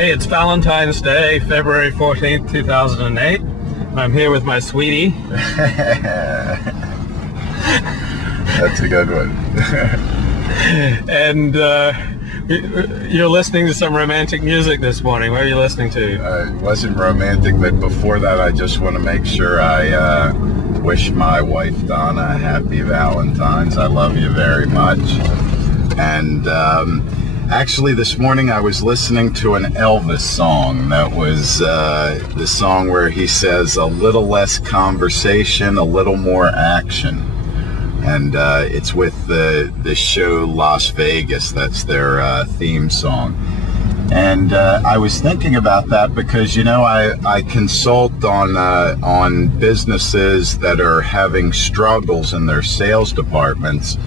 Hey, it's Valentine's Day, February 14th, 2008. I'm here with my sweetie. That's a good one. And you're listening to some romantic music this morning. What are you listening to? It wasn't romantic, but before that, I just want to make sure I wish my wife, Donna, a happy Valentine's. I love you very much. And actually, this morning I was listening to an Elvis song. That was the song where he says, a little less conversation, a little more action. And it's with the show Las Vegas. That's their theme song. And I was thinking about that because, you know, I consult on businesses that are having struggles in their sales departments.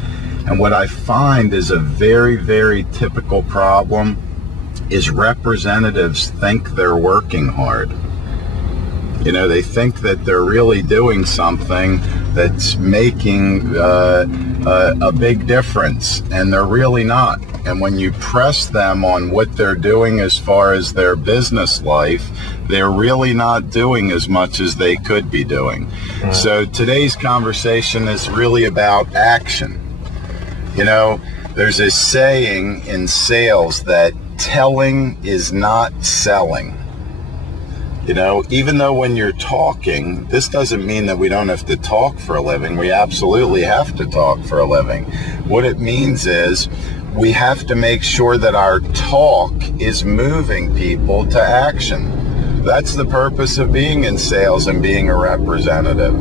And what I find is a very, very typical problem is representatives think they're working hard. You know, they think that they're really doing something that's making a big difference, and they're really not. And when you press them on what they're doing as far as their business life, they're really not doing as much as they could be doing. So today's conversation is really about action. You know, there's a saying in sales that telling is not selling. You know, even though when you're talking, this doesn't mean that we don't have to talk for a living. We absolutely have to talk for a living. What it means is we have to make sure that our talk is moving people to action. That's the purpose of being in sales and being a representative.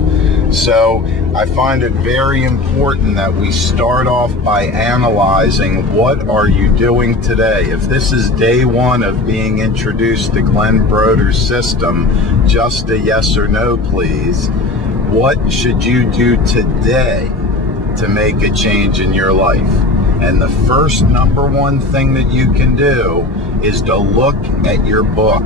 So I find it very important that we start off by analyzing what are you doing today. If this is day one of being introduced to Glenn Broder's system, just a yes or no, please. What should you do today to make a change in your life? And the first number one thing that you can do is to look at your book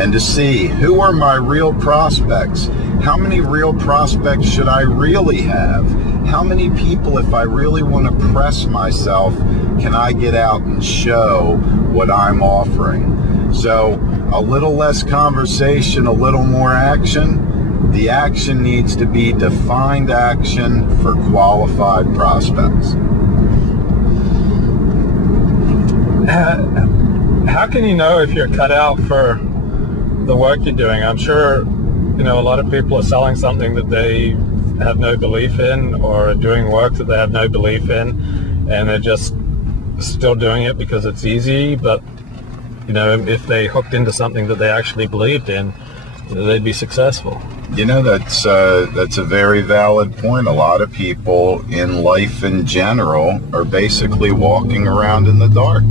and to see who are my real prospects. How many real prospects should I really have? How many people, if I really want to press myself, can I get out and show what I'm offering? So a little less conversation, a little more action. The action needs to be defined action for qualified prospects. How can you know if you're cut out for the work you're doing? I'm sure, you know, a lot of people are selling something that they have no belief in, or are doing work that they have no belief in, and they're just still doing it because it's easy. But, you know, if they hooked into something that they actually believed in, they'd be successful. You know, that's a very valid point. A lot of people in life in general are basically walking around in the dark.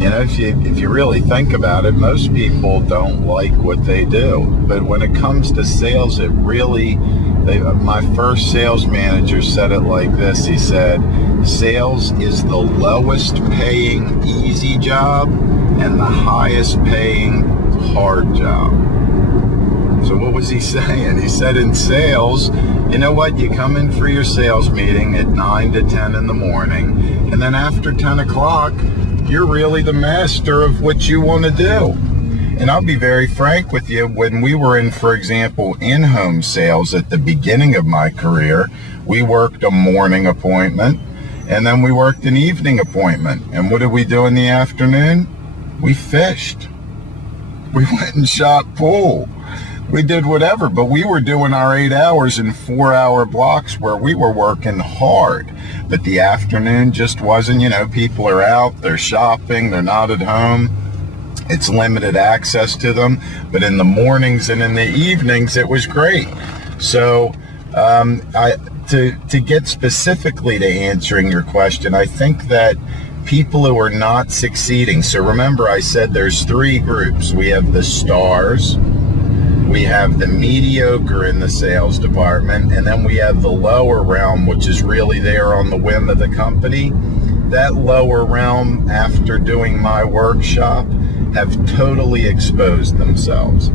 You know, if you really think about it, most people don't like what they do. But when it comes to sales, it really, my first sales manager said it like this. He said, sales is the lowest paying easy job and the highest paying hard job. So what was he saying? He said in sales, you know what, you come in for your sales meeting at 9 to 10 in the morning, and then after 10 o'clock, you're really the master of what you want to do. And I'll be very frank with you, when we were in, for example, in-home sales at the beginning of my career, we worked a morning appointment, and then we worked an evening appointment. And what did we do in the afternoon? We fished. We went and shot pool. We did whatever, but we were doing our 8 hours in 4-hour blocks where we were working hard. But the afternoon just wasn't, you know, people are out, they're shopping, they're not at home. It's limited access to them. But in the mornings and in the evenings, it was great. So to get specifically to answering your question, I think that people who are not succeeding, so remember I said there's 3 groups. We have the stars, we have the mediocre in the sales department, and then we have the lower realm, which is really there on the whim of the company. That lower realm, after doing my workshop, have totally exposed themselves.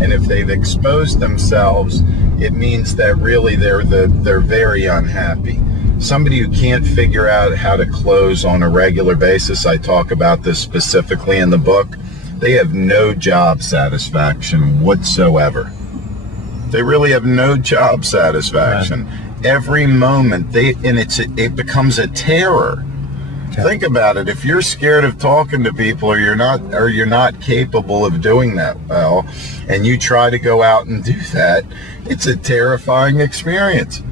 And if they've exposed themselves, it means that really they're very unhappy. somebody who can't figure out how to close on a regular basis, I talk about this specifically in the book, they have no job satisfaction whatsoever. They really have no job satisfaction. Right. Every moment, it becomes a terror. Okay. Think about it. If you're scared of talking to people, or you're not capable of doing that well, and you try to go out and do that, it's a terrifying experience.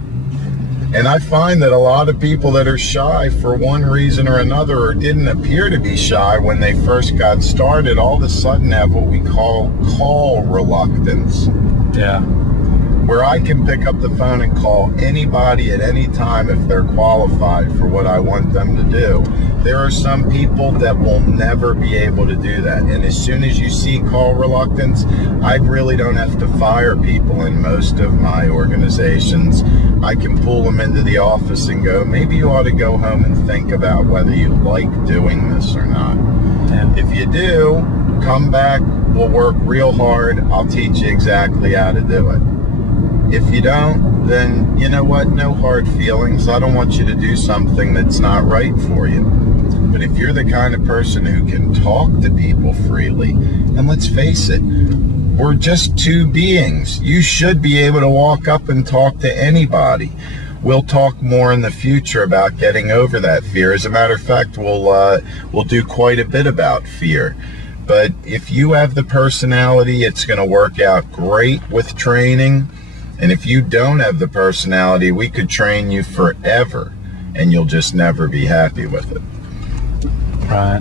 And I find that a lot of people that are shy for one reason or another, or didn't appear to be shy when they first got started, all of a sudden have what we call call reluctance. Yeah. Where I can pick up the phone and call anybody at any time if they're qualified for what I want them to do. There are some people that will never be able to do that. And as soon as you see call reluctance, I really don't have to fire people in most of my organizations. I can pull them into the office and go, maybe you ought to go home and think about whether you like doing this or not. Yeah. If you do, come back, we'll work real hard, I'll teach you exactly how to do it. If you don't, then you know what, no hard feelings. I don't want you to do something that's not right for you. But if you're the kind of person who can talk to people freely, and let's face it, we're just two beings. You should be able to walk up and talk to anybody. We'll talk more in the future about getting over that fear. As a matter of fact, we'll do quite a bit about fear. But if you have the personality, it's going to work out great with training. And if you don't have the personality, we could train you forever, and you'll just never be happy with it. Right.